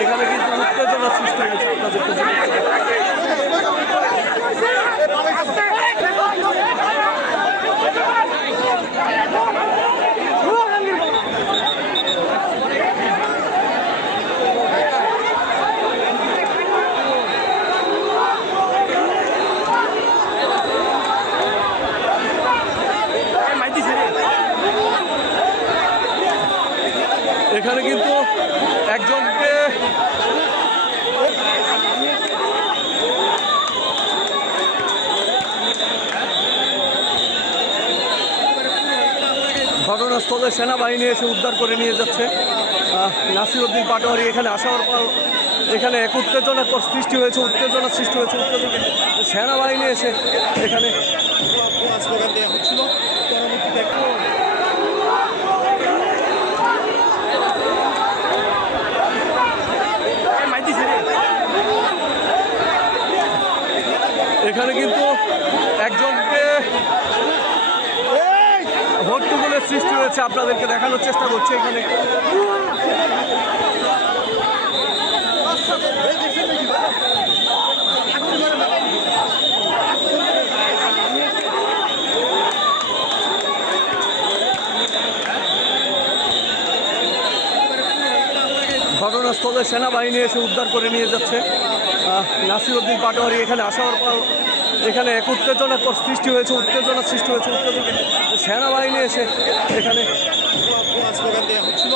এখানে কিন্তু উত্তেজনা সৃষ্টি হয়েছে আপনাদেরকে এখানে কিন্তু একজনকে ঘটনাস্থলে সেনাবাহিনী এসে উদ্ধার করে নিয়ে যাচ্ছে। নাসিরউদ্দিন পাটোয়ারি এখানে আসার পর এখানে এক উত্তেজনা সৃষ্টি হয়েছে, সেনাবাহিনী এসে এখানে স্লোগান দেওয়া হচ্ছিল। এখানে কিন্তু একজনকে হট্টগোলের সৃষ্টি হয়েছে, আপনাদেরকে দেখানোর চেষ্টা করছি। এখানে ঘটনাস্থলে সেনাবাহিনী এসে উদ্ধার করে নিয়ে যাচ্ছে। নাসিরউদ্দিন পাটোয়ারি এখানে আসার পর এখানে এক উত্তেজনা সৃষ্টি হয়েছে, সেনাবাহিনী এসে এখানে স্লোগান দেওয়া হচ্ছিল।